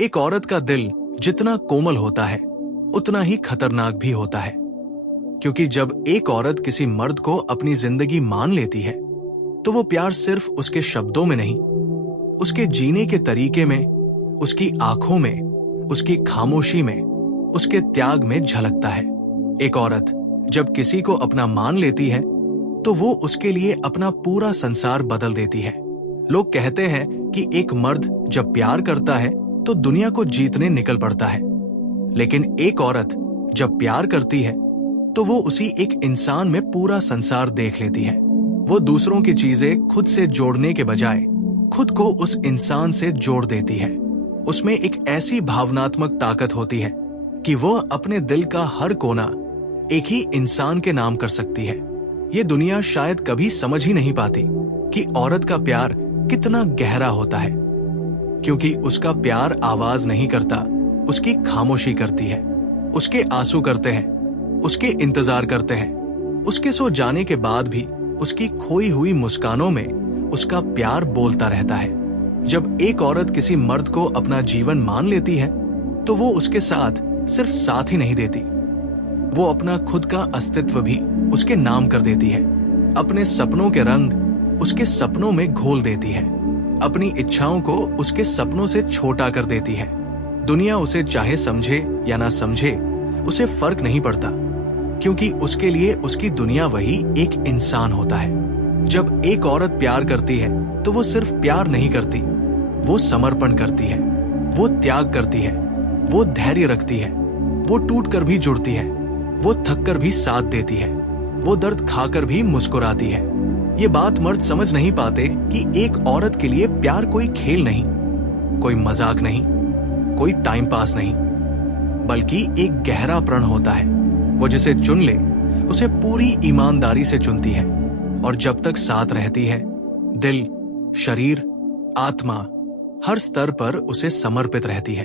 एक औरत का दिल जितना कोमल होता है उतना ही खतरनाक भी होता है, क्योंकि जब एक औरत किसी मर्द को अपनी जिंदगी मान लेती है तो वो प्यार सिर्फ उसके शब्दों में नहीं, उसके जीने के तरीके में, उसकी आंखों में, उसकी खामोशी में, उसके त्याग में झलकता है। एक औरत जब किसी को अपना मान लेती है तो वो उसके लिए अपना पूरा संसार बदल देती है। लोग कहते हैं कि एक मर्द जब प्यार करता है तो दुनिया को जीतने निकल पड़ता है, लेकिन एक औरत जब प्यार करती है तो वो उसी एक इंसान में पूरा संसार देख लेती है। वो दूसरों की चीजें खुद से जोड़ने के बजाय खुद को उस इंसान से जोड़ देती है। उसमें एक ऐसी भावनात्मक ताकत होती है कि वो अपने दिल का हर कोना एक ही इंसान के नाम कर सकती है। ये दुनिया शायद कभी समझ ही नहीं पाती कि औरत का प्यार कितना गहरा होता है, क्योंकि उसका प्यार आवाज नहीं करता, उसकी खामोशी करती है। उसके आंसू करते हैं, उसके इंतजार करते हैं, उसके सो जाने के बाद भी उसकी खोई हुई मुस्कानों में उसका प्यार बोलता रहता है। जब एक औरत किसी मर्द को अपना जीवन मान लेती है तो वो उसके साथ सिर्फ साथ ही नहीं देती, वो अपना खुद का अस्तित्व भी उसके नाम कर देती है। अपने सपनों के रंग उसके सपनों में घोल देती है, अपनी इच्छाओं को उसके सपनों से छोटा कर देती है। दुनिया उसे चाहे समझे या ना समझे, उसे फर्क नहीं पड़ता, क्योंकि उसके लिए उसकी दुनिया वही एक इंसान होता है। जब एक औरत प्यार करती है तो वो सिर्फ प्यार नहीं करती, वो समर्पण करती है, वो त्याग करती है, वो धैर्य रखती है, वो टूट कर भी जुड़ती है, वो थक कर भी साथ देती है, वो दर्द खाकर भी मुस्कुराती है। ये बात मर्द समझ नहीं पाते कि एक औरत के लिए प्यार कोई खेल नहीं, कोई मजाक नहीं, कोई टाइम पास नहीं, बल्कि एक गहरा प्रण होता है। वो जिसे चुन ले उसे पूरी ईमानदारी से चुनती है, और जब तक साथ रहती है दिल, शरीर, आत्मा हर स्तर पर उसे समर्पित रहती है।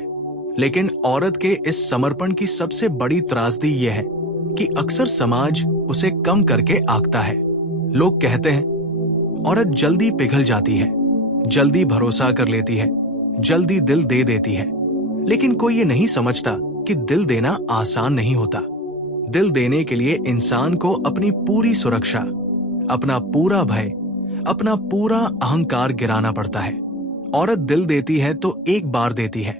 लेकिन औरत के इस समर्पण की सबसे बड़ी त्रासदी यह है कि अक्सर समाज उसे कम करके आंकता है। लोग कहते हैं औरत जल्दी पिघल जाती है, जल्दी भरोसा कर लेती है, जल्दी दिल दे देती है। लेकिन कोई ये नहीं समझता कि दिल देना आसान नहीं होता। दिल देने के लिए इंसान को अपनी पूरी सुरक्षा, अपना पूरा भय, अपना पूरा अहंकार गिराना पड़ता है। औरत दिल देती है तो एक बार देती है,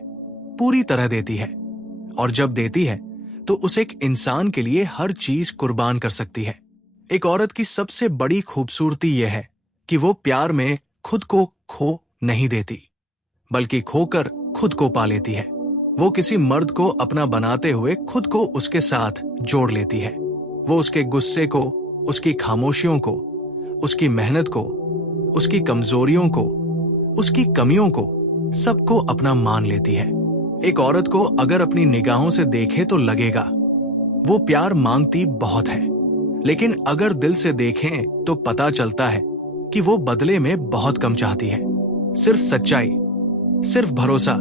पूरी तरह देती है, और जब देती है तो उस एक इंसान के लिए हर चीज कुर्बान कर सकती है। एक औरत की सबसे बड़ी खूबसूरती यह है कि वो प्यार में खुद को खो नहीं देती, बल्कि खोकर खुद को पा लेती है। वो किसी मर्द को अपना बनाते हुए खुद को उसके साथ जोड़ लेती है। वो उसके गुस्से को, उसकी खामोशियों को, उसकी मेहनत को, उसकी कमजोरियों को, उसकी कमियों को, सबको अपना मान लेती है। एक औरत को अगर अपनी निगाहों से देखे तो लगेगा वो प्यार मांगती बहुत है, लेकिन अगर दिल से देखें तो पता चलता है कि वो बदले में बहुत कम चाहती है। सिर्फ सच्चाई, सिर्फ भरोसा,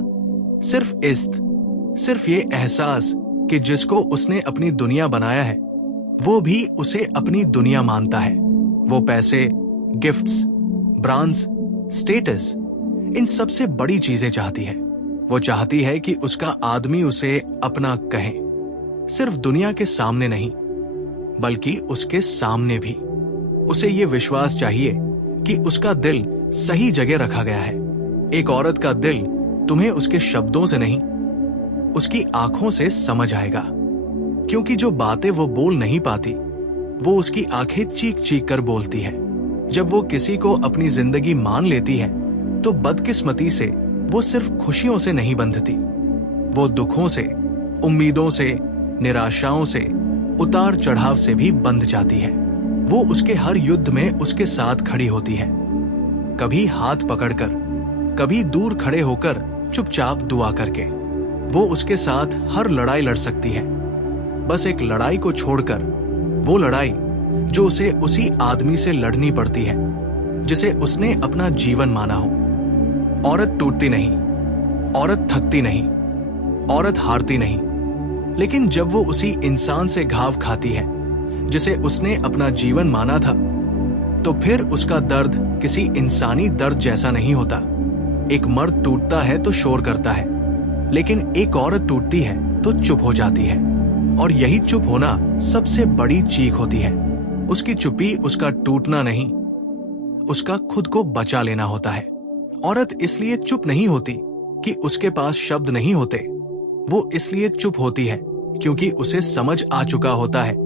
सिर्फ इज्जत, सिर्फ ये एहसास कि जिसको उसने अपनी दुनिया बनाया है वो भी उसे अपनी दुनिया मानता है। वो पैसे, गिफ्ट्स, ब्रांड्स, स्टेटस, इन सबसे बड़ी चीजें चाहती है। वो चाहती है कि उसका आदमी उसे अपना कहे, सिर्फ दुनिया के सामने नहीं बल्कि उसके सामने भी। उसे ये विश्वास चाहिए कि उसका दिल सही जगह रखा गया है। एक औरत का दिल तुम्हें उसके शब्दों से नहीं, उसकी आंखों से समझ आएगा, क्योंकि जो बातें वो बोल नहीं पाती वो उसकी आंखें चीख चीख कर बोलती है। जब वो किसी को अपनी जिंदगी मान लेती है तो बदकिस्मती से वो सिर्फ खुशियों से नहीं बंधती, वो दुखों से, उम्मीदों से, निराशाओं से, उतार चढ़ाव से भी बंध जाती है। वो उसके हर युद्ध में उसके साथ खड़ी होती है, कभी हाथ पकड़कर, कभी दूर खड़े होकर चुपचाप दुआ करके। वो उसके साथ हर लड़ाई लड़ सकती है, बस एक लड़ाई को छोड़कर, वो लड़ाई जो उसे उसी आदमी से लड़नी पड़ती है जिसे उसने अपना जीवन माना हो। औरत टूटती नहीं, औरत थकती नहीं, औरत हारती नहीं, लेकिन जब वो उसी इंसान से घाव खाती है जिसे उसने अपना जीवन माना था, तो फिर उसका दर्द किसी इंसानी दर्द जैसा नहीं होता। एक मर्द टूटता है तो शोर करता है, लेकिन एक औरत टूटती है तो चुप हो जाती है, और यही चुप होना सबसे बड़ी चीख होती है। उसकी चुप्पी उसका टूटना नहीं, उसका खुद को बचा लेना होता है। औरत इसलिए चुप नहीं होती कि उसके पास शब्द नहीं होते, वो इसलिए चुप होती है क्योंकि उसे समझ आ चुका होता है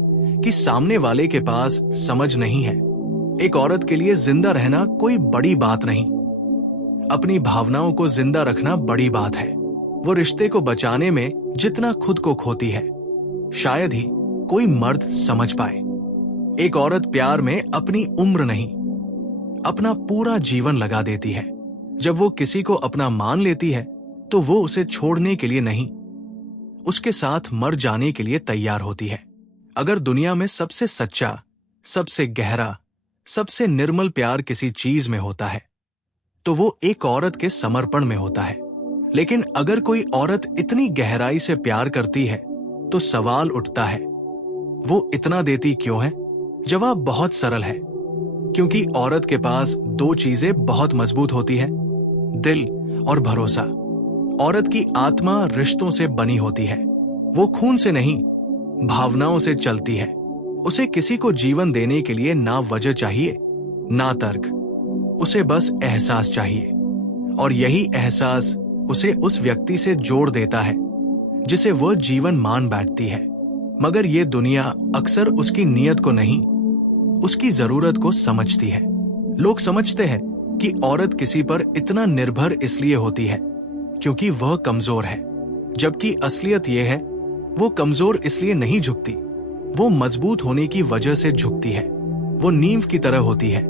कि सामने वाले के पास समझ नहीं है। एक औरत के लिए जिंदा रहना कोई बड़ी बात नहीं, अपनी भावनाओं को जिंदा रखना बड़ी बात है। वो रिश्ते को बचाने में जितना खुद को खोती है, शायद ही कोई मर्द समझ पाए। एक औरत प्यार में अपनी उम्र नहीं, अपना पूरा जीवन लगा देती है। जब वो किसी को अपना मान लेती है तो वो उसे छोड़ने के लिए नहीं, उसके साथ मर जाने के लिए तैयार होती है। अगर दुनिया में सबसे सच्चा, सबसे गहरा, सबसे निर्मल प्यार किसी चीज में होता है तो वो एक औरत के समर्पण में होता है। लेकिन अगर कोई औरत इतनी गहराई से प्यार करती है तो सवाल उठता है, वो इतना देती क्यों है? जवाब बहुत सरल है, क्योंकि औरत के पास दो चीजें बहुत मजबूत होती है, दिल और भरोसा। औरत की आत्मा रिश्तों से बनी होती है, वो खून से नहीं, भावनाओं से चलती है। उसे किसी को जीवन देने के लिए ना वजह चाहिए, ना तर्क, उसे बस एहसास चाहिए। और यही एहसास उसे उस व्यक्ति से जोड़ देता है जिसे वह जीवन मान बैठती है। मगर ये दुनिया अक्सर उसकी नीयत को नहीं, उसकी जरूरत को समझती है। लोग समझते हैं कि औरत किसी पर इतना निर्भर इसलिए होती है क्योंकि वह कमजोर है, जबकि असलियत यह है वो कमजोर इसलिए नहीं झुकती, वो मजबूत होने की वजह से झुकती है। वो नींव की तरह होती है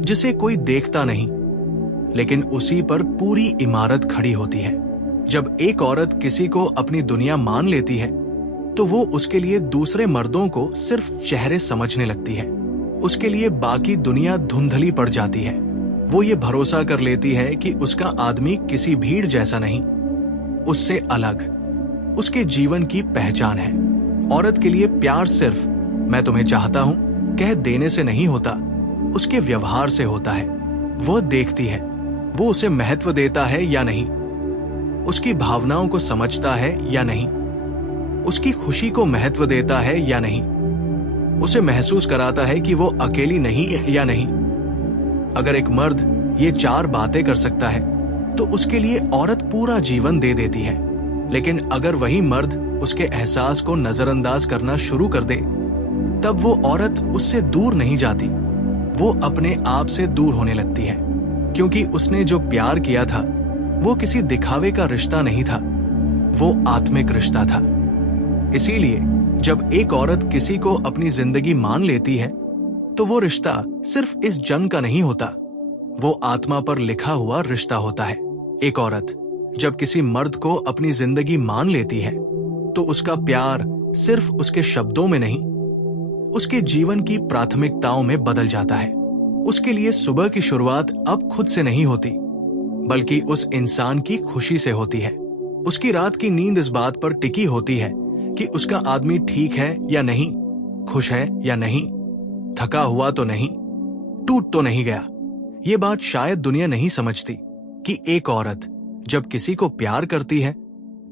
जिसे कोई देखता नहीं, लेकिन उसी पर पूरी इमारत खड़ी होती है। जब एक औरत किसी को अपनी दुनिया मान लेती है तो वो उसके लिए दूसरे मर्दों को सिर्फ चेहरे समझने लगती है। उसके लिए बाकी दुनिया धुंधली पड़ जाती है। वो ये भरोसा कर लेती है कि उसका आदमी किसी भीड़ जैसा नहीं, उससे अलग, उसके जीवन की पहचान है। औरत के लिए प्यार सिर्फ मैं तुम्हें चाहता हूं कह देने से नहीं होता, उसके व्यवहार से होता है। वह देखती है वो उसे महत्व देता है या नहीं, उसकी भावनाओं को समझता है या नहीं, उसकी खुशी को महत्व देता है या नहीं, उसे महसूस कराता है कि वो अकेली नहीं है या नहीं। अगर एक मर्द ये चार बातें कर सकता है तो उसके लिए औरत पूरा जीवन दे देती है। लेकिन अगर वही मर्द उसके एहसास को नजरअंदाज करना शुरू कर दे, तब वो औरत उससे दूर नहीं जाती, वो अपने आप से दूर होने लगती है। क्योंकि उसने जो प्यार किया था वो किसी दिखावे का रिश्ता नहीं था, वो आत्मिक रिश्ता था। इसीलिए जब एक औरत किसी को अपनी जिंदगी मान लेती है तो वो रिश्ता सिर्फ इस जन्म का नहीं होता, वो आत्मा पर लिखा हुआ रिश्ता होता है। एक औरत जब किसी मर्द को अपनी जिंदगी मान लेती है तो उसका प्यार सिर्फ उसके शब्दों में नहीं, उसके जीवन की प्राथमिकताओं में बदल जाता है। उसके लिए सुबह की शुरुआत अब खुद से नहीं होती, बल्कि उस इंसान की खुशी से होती है। उसकी रात की नींद इस बात पर टिकी होती है कि उसका आदमी ठीक है या नहीं, खुश है या नहीं, थका हुआ तो नहीं, टूट तो नहीं गया। ये बात शायद दुनिया नहीं समझती कि एक औरत जब किसी को प्यार करती है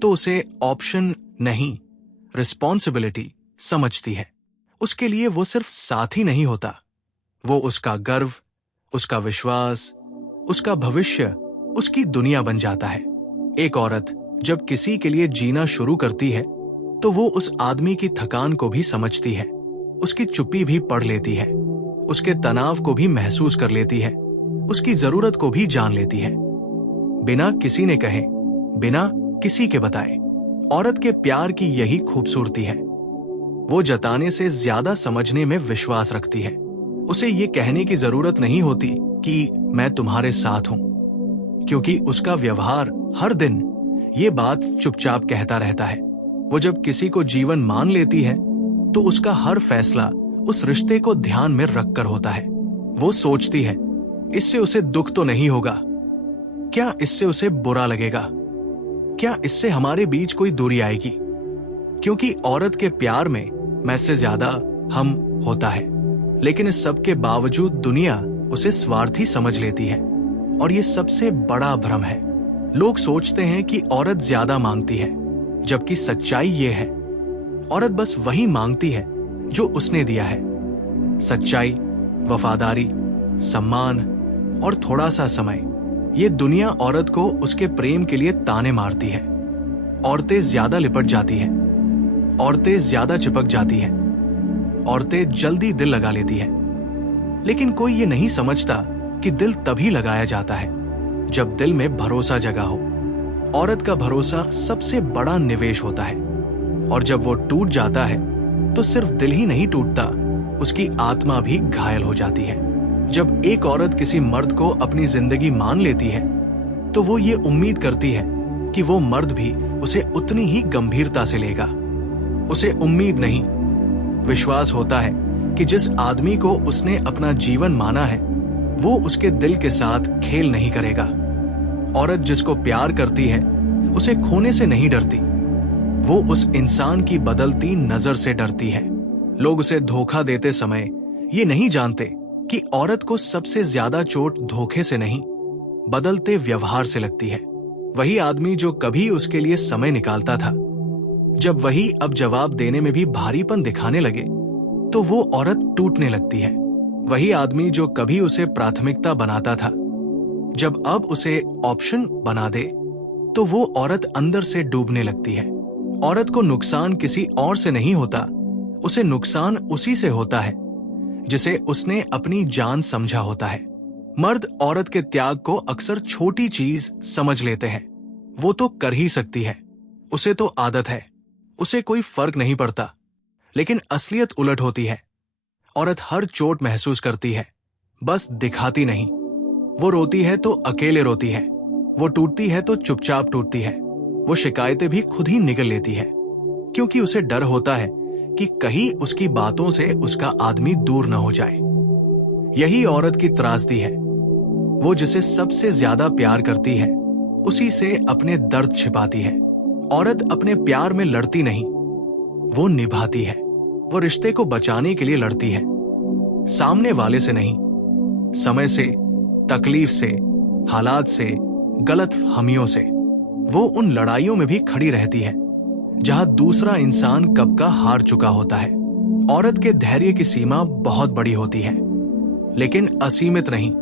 तो उसे ऑप्शन नहीं, रिस्पॉन्सिबिलिटी समझती है। उसके लिए वो सिर्फ साथी नहीं होता, वो उसका गर्व, उसका विश्वास, उसका भविष्य, उसकी दुनिया बन जाता है। एक औरत जब किसी के लिए जीना शुरू करती है तो वो उस आदमी की थकान को भी समझती है, उसकी चुप्पी भी पढ़ लेती है, उसके तनाव को भी महसूस कर लेती है, उसकी जरूरत को भी जान लेती है, बिना किसी ने कहे, बिना किसी के बताए। औरत के प्यार की यही खूबसूरती है, वो जताने से ज्यादा समझने में विश्वास रखती है। उसे ये कहने की जरूरत नहीं होती कि मैं तुम्हारे साथ हूं, क्योंकि उसका व्यवहार हर दिन ये बात चुपचाप कहता रहता है। वो जब किसी को जीवन मान लेती है तो उसका हर फैसला उस रिश्ते को ध्यान में रखकर होता है। वो सोचती है, इससे उसे दुख तो नहीं होगा, क्या इससे उसे बुरा लगेगा, क्या इससे हमारे बीच कोई दूरी आएगी। क्योंकि औरत के प्यार में मैं से ज्यादा हम होता है, लेकिन इस सब के बावजूद दुनिया उसे स्वार्थी समझ लेती है, और ये सबसे बड़ा भ्रम है। लोग सोचते हैं कि औरत ज्यादा मांगती है, जबकि सच्चाई ये है, औरत बस वही मांगती है जो उसने दिया है। सच्चाई, वफादारी, सम्मान और थोड़ा सा समय, ये दुनिया औरत को उसके प्रेम के लिए ताने मारती है। औरतें ज्यादा लिपट जाती हैं, औरतें ज्यादा चिपक जाती हैं, औरतें जल्दी दिल लगा लेती हैं। लेकिन कोई ये नहीं समझता कि दिल तभी लगाया जाता है जब दिल में भरोसा जगा हो। औरत का भरोसा सबसे बड़ा निवेश होता है, और जब वो टूट जाता है तो सिर्फ दिल ही नहीं टूटता, उसकी आत्मा भी घायल हो जाती है। जब एक औरत किसी मर्द को अपनी जिंदगी मान लेती है तो वो ये उम्मीद करती है कि वो मर्द भी उसे उतनी ही गंभीरता से लेगा। उसे उम्मीद नहीं, विश्वास होता है कि जिस आदमी को उसने अपना जीवन माना है वो उसके दिल के साथ खेल नहीं करेगा। औरत जिसको प्यार करती है उसे खोने से नहीं डरती, वो उस इंसान की बदलती नजर से डरती है। लोग उसे धोखा देते समय ये नहीं जानते कि औरत को सबसे ज्यादा चोट धोखे से नहीं, बदलते व्यवहार से लगती है। वही आदमी जो कभी उसके लिए समय निकालता था, जब वही अब जवाब देने में भी भारीपन दिखाने लगे तो वो औरत टूटने लगती है। वही आदमी जो कभी उसे प्राथमिकता बनाता था, जब अब उसे ऑप्शन बना दे तो वो औरत अंदर से डूबने लगती है। औरत को नुकसान किसी और से नहीं होता, उसे नुकसान उसी से होता है जिसे उसने अपनी जान समझा होता है। मर्द औरत के त्याग को अक्सर छोटी चीज समझ लेते हैं। वो तो कर ही सकती है, उसे तो आदत है, उसे कोई फर्क नहीं पड़ता। लेकिन असलियत उलट होती है। औरत हर चोट महसूस करती है, बस दिखाती नहीं। वो रोती है तो अकेले रोती है, वो टूटती है तो चुपचाप टूटती है। वो शिकायतें भी खुद ही निगल लेती है, क्योंकि उसे डर होता है कि कहीं उसकी बातों से उसका आदमी दूर न हो जाए। यही औरत की त्रासदी है। वो जिसे सबसे ज्यादा प्यार करती है उसी से अपने दर्द छिपाती है। औरत अपने प्यार में लड़ती नहीं, वो निभाती है। वो रिश्ते को बचाने के लिए लड़ती है, सामने वाले से नहीं, समय से, तकलीफ से, हालात से, गलतफहमियों से। वो उन लड़ाइयों में भी खड़ी रहती है जहां दूसरा इंसान कब का हार चुका होता है। औरत के धैर्य की सीमा बहुत बड़ी होती है, लेकिन असीमित नहीं।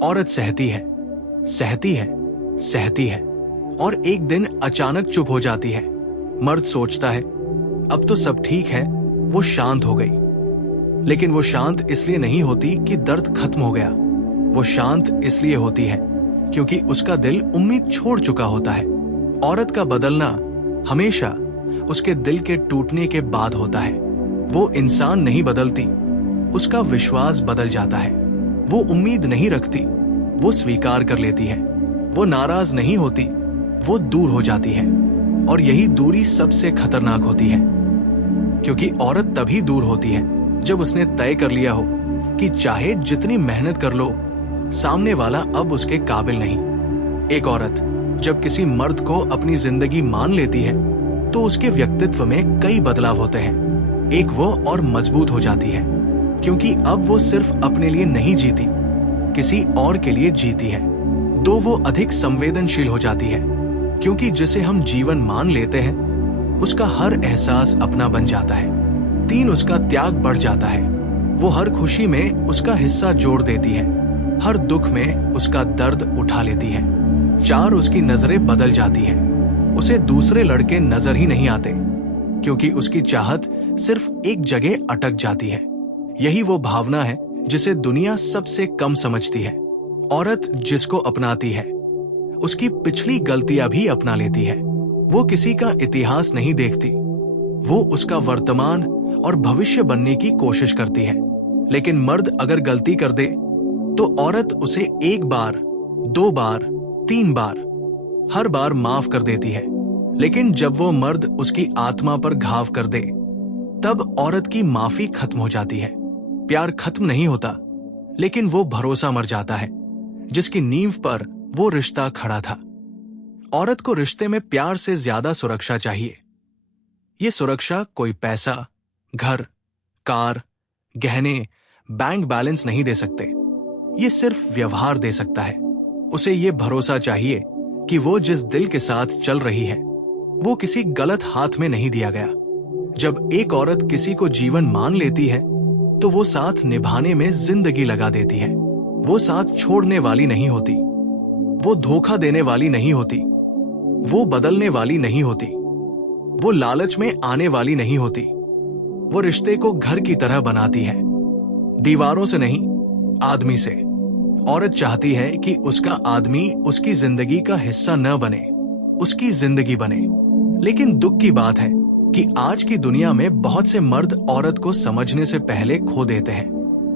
औरत सहती है, सहती है, सहती है, और एक दिन अचानक चुप हो जाती है। मर्द सोचता है अब तो सब ठीक है, वो शांत हो गई। लेकिन वो शांत इसलिए नहीं होती कि दर्द खत्म हो गया, वो शांत इसलिए होती है क्योंकि उसका दिल उम्मीद छोड़ चुका होता है। औरत का बदलना हमेशा उसके दिल के टूटने के बाद होता है। वो इंसान नहीं बदलती, उसका विश्वास बदल जाता है। वो उम्मीद नहीं रखती, वो स्वीकार कर लेती है। वो नाराज नहीं होती, वो दूर हो जाती है। और यही दूरी सबसे खतरनाक होती है, क्योंकि औरत तभी दूर होती है जब उसने तय कर लिया हो कि चाहे जितनी मेहनत कर लो, सामने वाला अब उसके काबिल नहीं। एक औरत जब किसी मर्द को अपनी जिंदगी मान लेती है तो उसके व्यक्तित्व में कई बदलाव होते हैं। एक, वो और मजबूत हो जाती है, क्योंकि अब वो सिर्फ अपने लिए नहीं जीती, किसी और के लिए जीती है। दो, वो अधिक संवेदनशील हो जाती है, क्योंकि जिसे हम जीवन मान लेते हैं उसका हर एहसास अपना बन जाता है। तीन, उसका त्याग बढ़ जाता है। वो हर खुशी में उसका हिस्सा जोड़ देती है, हर दुख में उसका दर्द उठा लेती है। चार, उसकी नजरें बदल जाती हैं, उसे दूसरे लड़के नजर ही नहीं आते, क्योंकि उसकी चाहत सिर्फ एक जगह अटक जाती है। यही वो भावना है जिसे दुनिया सबसे कम समझती है। औरत जिसको अपनाती है उसकी पिछली गलतियां भी अपना लेती है। वो किसी का इतिहास नहीं देखती, वो उसका वर्तमान और भविष्य बनने की कोशिश करती है। लेकिन मर्द अगर गलती कर दे तो औरत उसे एक बार, दो बार, तीन बार, हर बार माफ कर देती है। लेकिन जब वो मर्द उसकी आत्मा पर घाव कर दे तब औरत की माफी खत्म हो जाती है। प्यार खत्म नहीं होता, लेकिन वो भरोसा मर जाता है जिसकी नींव पर वो रिश्ता खड़ा था। औरत को रिश्ते में प्यार से ज्यादा सुरक्षा चाहिए। ये सुरक्षा कोई पैसा, घर, कार, गहने, बैंक बैलेंस नहीं दे सकते। ये सिर्फ व्यवहार दे सकता है। उसे ये भरोसा चाहिए कि वो जिस दिल के साथ चल रही है वो किसी गलत हाथ में नहीं दिया गया। जब एक औरत किसी को जीवन मान लेती है तो वो साथ निभाने में जिंदगी लगा देती है। वो साथ छोड़ने वाली नहीं होती, वो धोखा देने वाली नहीं होती, वो बदलने वाली नहीं होती, वो लालच में आने वाली नहीं होती। वो रिश्ते को घर की तरह बनाती है, दीवारों से नहीं, आदमी से। औरत चाहती है कि उसका आदमी उसकी जिंदगी का हिस्सा न बने, उसकी जिंदगी बने। लेकिन दुख की बात है कि आज की दुनिया में बहुत से मर्द औरत को समझने से पहले खो देते हैं।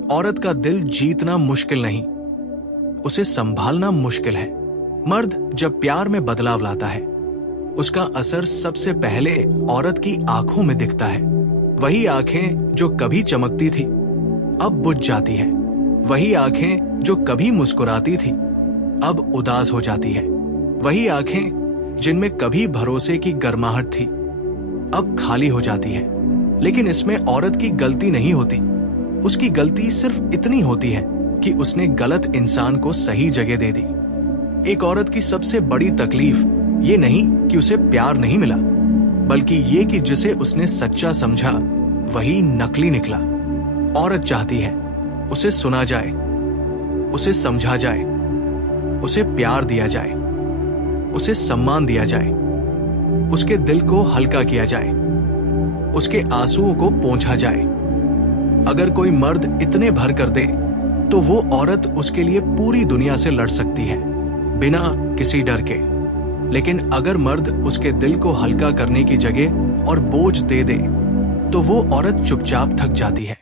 औरत का दिल जीतना मुश्किल नहीं, उसे संभालना मुश्किल है। मर्द जब प्यार में बदलाव लाता है उसका असर सबसे पहले औरत की आंखों में दिखता है। वही आंखें जो कभी चमकती थी अब बुझ जाती हैं। वही आंखें जो कभी मुस्कुराती थी अब उदास हो जाती है। वही आंखें जिनमें कभी भरोसे की गर्माहट थी अब खाली हो जाती है। लेकिन इसमें औरत की गलती नहीं होती, उसकी गलती सिर्फ इतनी होती है कि उसने गलत इंसान को सही जगह दे दी। एक औरत की सबसे बड़ी तकलीफ ये नहीं कि उसे प्यार नहीं मिला, बल्कि ये कि जिसे उसने सच्चा समझा वही नकली निकला। औरत चाहती है उसे सुना जाए, उसे समझा जाए, उसे प्यार दिया जाए, उसे सम्मान दिया जाए, उसके दिल को हल्का किया जाए, उसके आंसुओं को पोंछा जाए। अगर कोई मर्द इतने भर कर दे तो वो औरत उसके लिए पूरी दुनिया से लड़ सकती है बिना किसी डर के। लेकिन अगर मर्द उसके दिल को हल्का करने की जगह और बोझ दे दे तो वो औरत चुपचाप थक जाती है।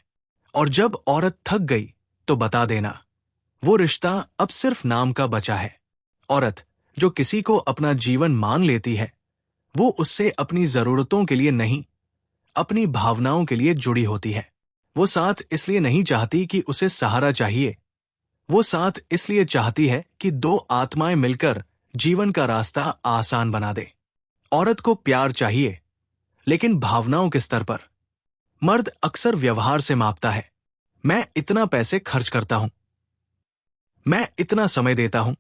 और जब औरत थक गई तो बता देना, वो रिश्ता अब सिर्फ नाम का बचा है। औरत जो किसी को अपना जीवन मान लेती है वो उससे अपनी जरूरतों के लिए नहीं, अपनी भावनाओं के लिए जुड़ी होती है। वो साथ इसलिए नहीं चाहती कि उसे सहारा चाहिए, वो साथ इसलिए चाहती है कि दो आत्माएं मिलकर जीवन का रास्ता आसान बना दे। औरत को प्यार चाहिए, लेकिन भावनाओं के स्तर पर। मर्द अक्सर व्यवहार से मापता है, मैं इतना पैसे खर्च करता हूं, मैं इतना समय देता हूं,